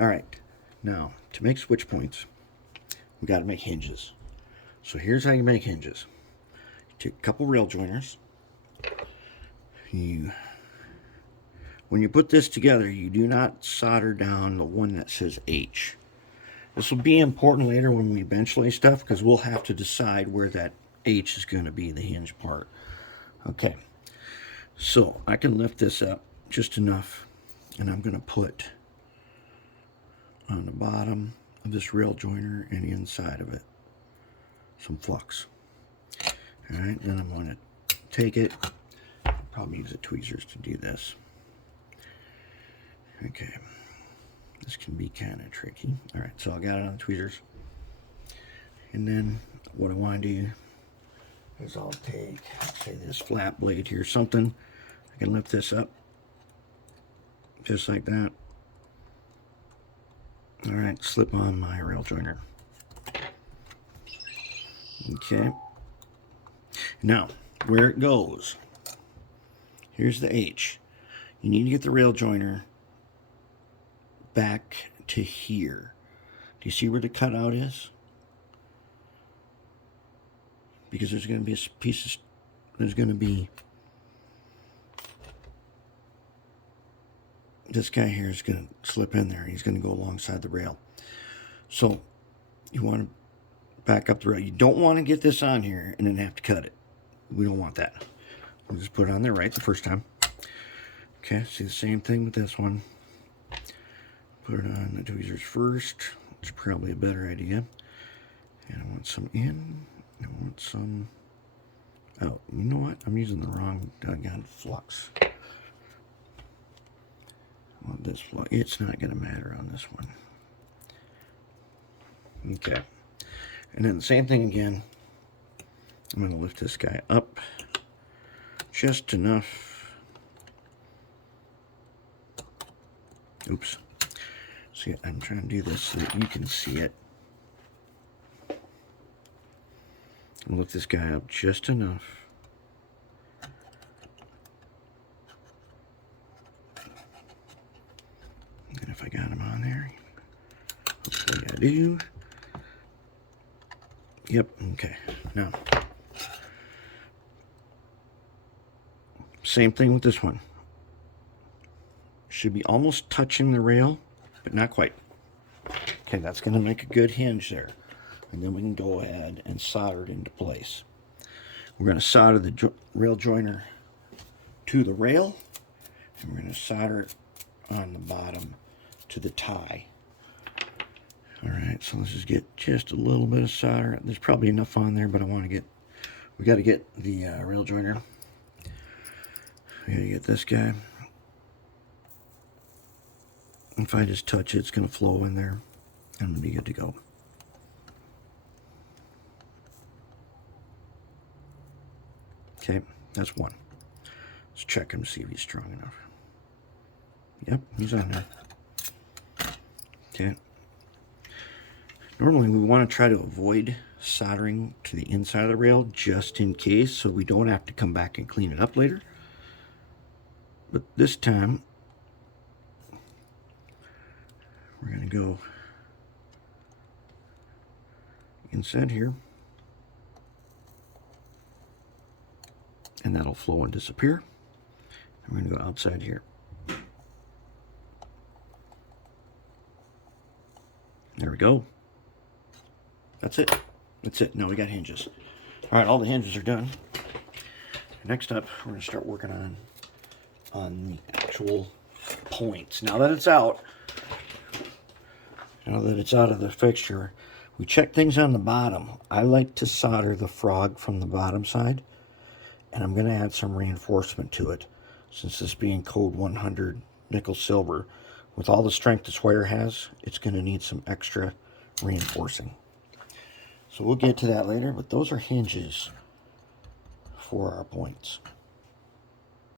All right, now to make switch points, we got to make hinges. So here's how you make hinges. You take a couple rail joiners. When you put this together, you do not solder down the one that says H. This will be important later when we bench lay stuff because we'll have to decide where that H is going to be, the hinge part. Okay, so I can lift this up just enough, and I'm going to put on the bottom of this rail joiner and the inside of it some flux. All right, then I'm going to take it, probably use the tweezers to do this. Okay, this can be kind of tricky. All right, so I got it on the tweezers. And then what I want to do is I'll take, say, this flat blade here, something. I can lift this up just like that. All right, slip on my rail joiner. Okay. Now, where it goes, here's the H. You need to get the rail joiner back to here. Do you see where the cutout is? Because there's going to be a piece of, there's going to be, this guy here is going to slip in there. He's going to go alongside the rail. So you want to back up the rail. You don't want to get this on here and then have to cut it. We don't want that. We'll just put it on there right the first time. Okay, see the same thing with this one. Put it on the tweezers first. It's probably a better idea. And I want some in. I want some out. You know what? I'm using the wrong doggone flux. I want this flux. It's not going to matter on this one. Okay. And then the same thing again. I'm going to lift this guy up just enough. Oops. See, I'm trying to do this so that you can see it. And lift this guy up just enough. And if I got him on there, hopefully I do. Yep, okay. Now, same thing with this one. Should be almost touching the rail, but not quite. Okay, that's going to make a good hinge there. And then we can go ahead and solder it into place. We're going to solder the rail joiner to the rail, and we're going to solder it on the bottom to the tie. All right, so let's just get just a little bit of solder. There's probably enough on there, but we got to get the rail joiner. We got to get this guy. If I just touch it, it's going to flow in there. I'm going to be good to go. Okay, that's one. Let's check him to see if he's strong enough. Yep, he's on there. Okay. Normally we want to try to avoid soldering to the inside of the rail just in case, so we don't have to come back and clean it up later. But this time, we're going to go inside here. And that'll flow and disappear. And we're going to go outside here. There we go. That's it. That's it. Now we got hinges. All right, all the hinges are done. Next up, we're going to start working on the actual points. Now that it's out of the fixture, we check things on the bottom. I like to solder the frog from the bottom side, and I'm going to add some reinforcement to it. Since this being code 100 nickel silver, with all the strength this wire has, it's going to need some extra reinforcing. So we'll get to that later, but those are hinges for our points.